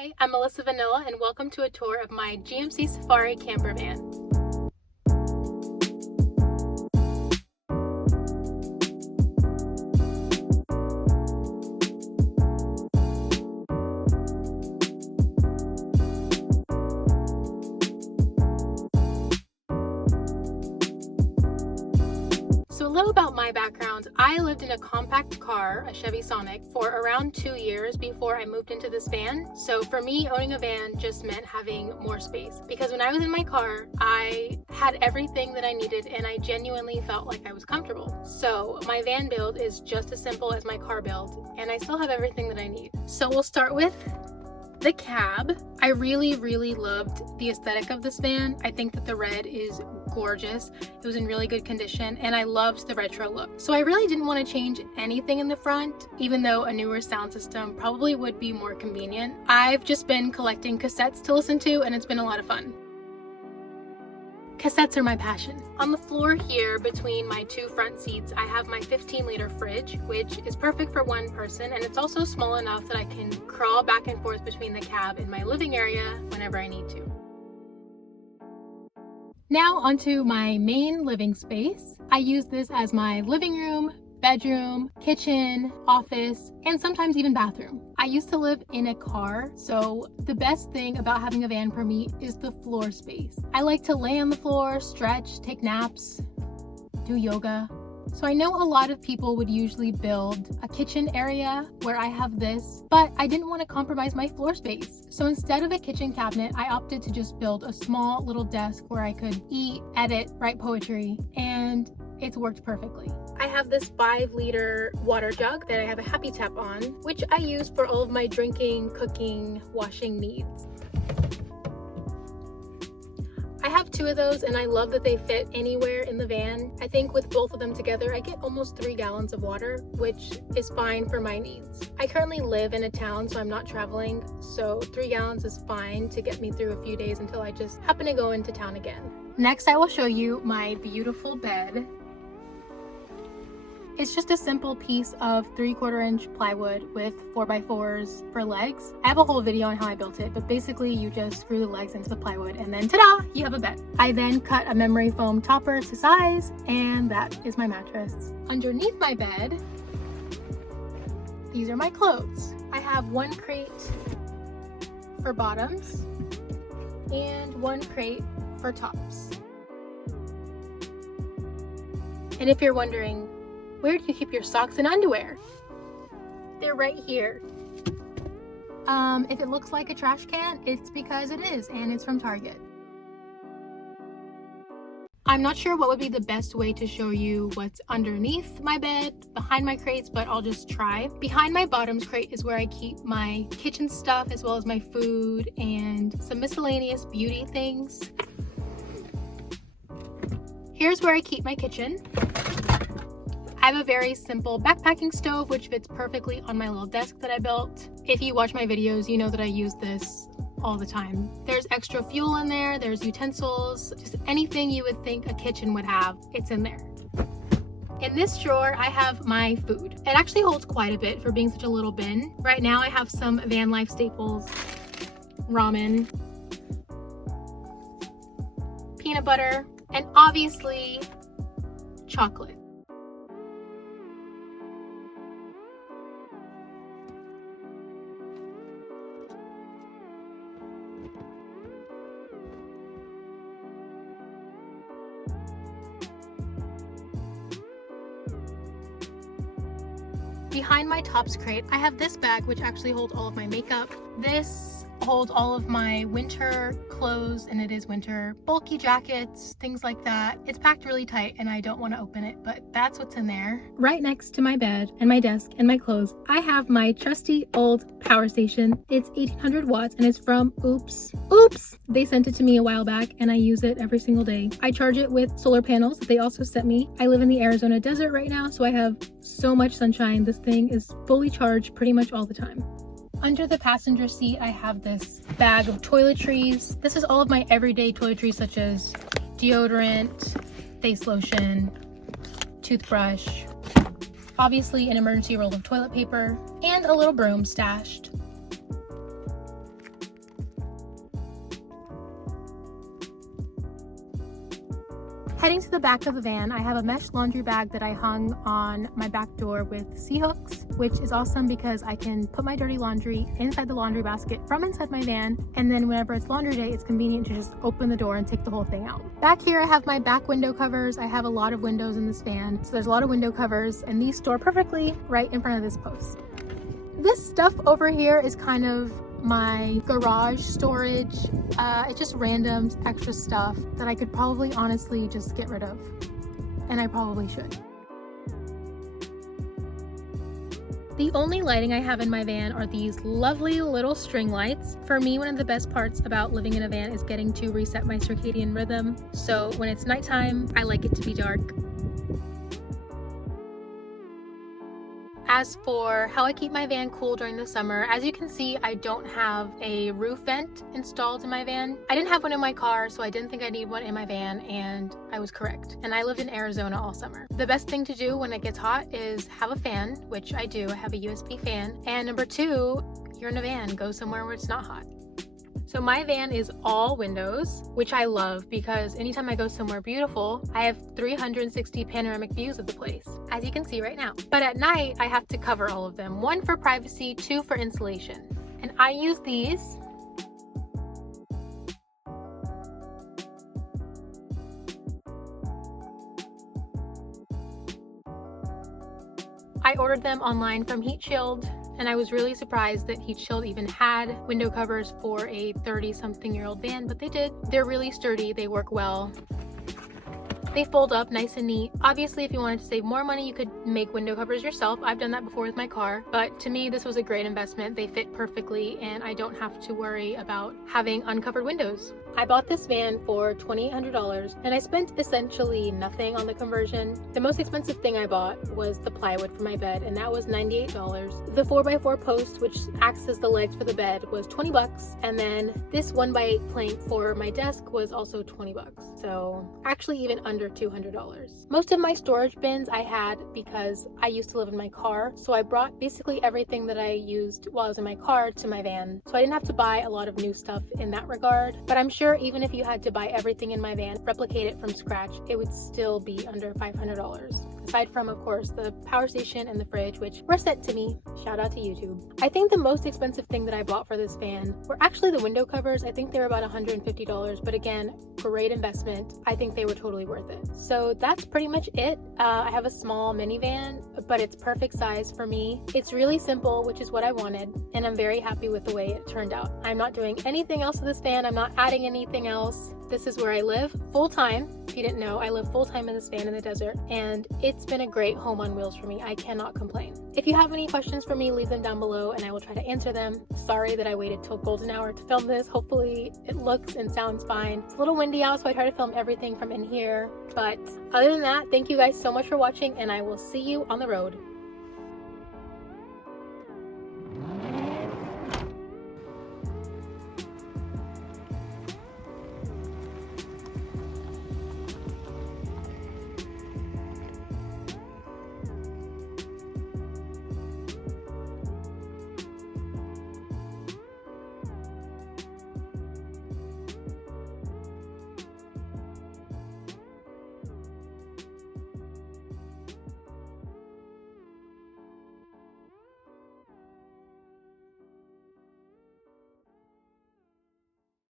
Hi, I'm Alyssa Vanilla and welcome to a tour of my GMC Safari camper van. So a little about my background. I lived in a compact car, a Chevy Sonic, for around 2 years before I moved into this van. So for me, owning a van just meant having more space, because when I was in my car, I had everything that I needed and I genuinely felt like I was comfortable. So my van build is just as simple as my car build, and I still have everything that I need. So we'll start with the cab. I really loved the aesthetic of this van. I think that the red is gorgeous. It was in really good condition and I loved the retro look. So I really didn't want to change anything in the front, even though a newer sound system probably would be more convenient. I've just been collecting cassettes to listen to and it's been a lot of fun. Cassettes are my passion. On the floor here between my two front seats, I have my 15-liter fridge, which is perfect for one person, and it's also small enough that I can crawl back and forth between the cab and my living area whenever I need to. Now onto my main living space. I use this as my living room, bedroom, kitchen, office, and sometimes even bathroom. I used to live in a car, so the best thing about having a van for me is the floor space. I like to lay on the floor, stretch, take naps, do yoga. So I know a lot of people would usually build a kitchen area where I have this, but I didn't want to compromise my floor space. So instead of a kitchen cabinet, I opted to just build a small little desk where I could eat, edit, write poetry, and it's worked perfectly. I have this 5-liter water jug that I have a happy tap on, which I use for all of my drinking, cooking, washing needs. I have 2 of those and I love that they fit anywhere in the van. I think with both of them together, I get almost 3 gallons of water, which is fine for my needs. I currently live in a town, so I'm not traveling, so 3 gallons is fine to get me through a few days until I just happen to go into town again. Next, I will show you my beautiful bed. It's just a simple piece of 3/4-inch plywood with 4x4s for legs. I have a whole video on how I built it, but basically you just screw the legs into the plywood and then ta-da, you have a bed. I then cut a memory foam topper to size, and that is my mattress. Underneath my bed, these are my clothes. I have 1 crate for bottoms and 1 crate for tops. And if you're wondering, where do you keep your socks and underwear? They're right here. If it looks like a trash can, it's because it is, and it's from Target. I'm not sure what would be the best way to show you what's underneath my bed, behind my crates, but I'll just try. Behind my bottoms crate is where I keep my kitchen stuff, as well as my food and some miscellaneous beauty things. Here's where I keep my kitchen. I have a very simple backpacking stove, which fits perfectly on my little desk that I built. If you watch my videos, you know that I use this all the time. There's extra fuel in there, there's utensils, just anything you would think a kitchen would have, it's in there. In this drawer, I have my food. It actually holds quite a bit for being such a little bin. Right now, I have some van life staples, ramen, peanut butter, and obviously chocolate. Behind my tops crate, I have this bag, which actually holds all of my makeup. This holds all of my winter clothes, and it is winter. Bulky jackets, things like that. It's packed really tight and I don't want to open it, but that's what's in there. Right next to my bed and my desk and my clothes, I have my trusty old power station. It's 1800 watts and it's from Oops. They sent it to me a while back and I use it every single day. I charge it with solar panels that they also sent me. I live in the Arizona desert right now, so I have so much sunshine. This thing is fully charged pretty much all the time. Under the passenger seat, I have this bag of toiletries. This is all of my everyday toiletries, such as deodorant, face lotion, toothbrush, obviously an emergency roll of toilet paper, and a little broom stashed. Heading to the back of the van, I have a mesh laundry bag that I hung on my back door with C-hooks, which is awesome because I can put my dirty laundry inside the laundry basket from inside my van, and then whenever it's laundry day, it's convenient to just open the door and take the whole thing out. Back here, I have my back window covers. I have a lot of windows in this van, so there's a lot of window covers, and these store perfectly right in front of this post. This stuff over here is kind of my garage storage. It's just random extra stuff that I could probably honestly just get rid of, and I probably should. The only lighting I have in my van are these lovely little string lights. For me, one of the best parts about living in a van is getting to reset my circadian rhythm. So when it's nighttime, I like it to be dark. As for how I keep my van cool during the summer, as you can see, I don't have a roof vent installed in my van. I didn't have one in my car, so I didn't think I need one in my van, and I was correct. And I lived in Arizona all summer. The best thing to do when it gets hot is have a fan, which I do. I have a USB fan. And number two, you're in a van, go somewhere where it's not hot. So my van is all windows, which I love because anytime I go somewhere beautiful, I have 360 panoramic views of the place, as you can see right now. But at night, I have to cover all of them. One for privacy, two for insulation. And I use these. I ordered them online from Heat Shield, and I was really surprised that Heat Shield even had window covers for a 30-something-year-old van, but they did. They're really sturdy, they work well. They fold up nice and neat. Obviously, if you wanted to save more money, you could make window covers yourself. I've done that before with my car, but to me, this was a great investment. They fit perfectly, and I don't have to worry about having uncovered windows. I bought this van for $2,800, and I spent essentially nothing on the conversion. The most expensive thing I bought was the plywood for my bed, and that was $98. The 4x4 post, which acts as the legs for the bed, was $20, and then this 1x8 plank for my desk was also $20. So actually even under $200. Most of my storage bins I had because I used to live in my car, so I brought basically everything that I used while I was in my car to my van. So I didn't have to buy a lot of new stuff in that regard, but I'm sure even if you had to buy everything in my van, replicate it from scratch, it would still be under $500. Aside from, of course, the power station and the fridge, which were sent to me. Shout out to YouTube. I think the most expensive thing that I bought for this van were actually the window covers. I think they were about $150, but again, great investment. I think they were totally worth it. So that's pretty much it. I have a small minivan, but it's perfect size for me. It's really simple, which is what I wanted, and I'm very happy with the way it turned out. I'm not doing anything else to this van. I'm not adding anything else. This is where I live full-time. If you didn't know, I live full-time in this van in the desert, and it's been a great home on wheels for me. I cannot complain. If you have any questions for me, leave them down below and I will try to answer them. Sorry that I waited till golden hour to film this. Hopefully it looks and sounds fine. It's a little windy out, so I try to film everything from in here. But other than that, thank you guys so much for watching, and I will see you on the road.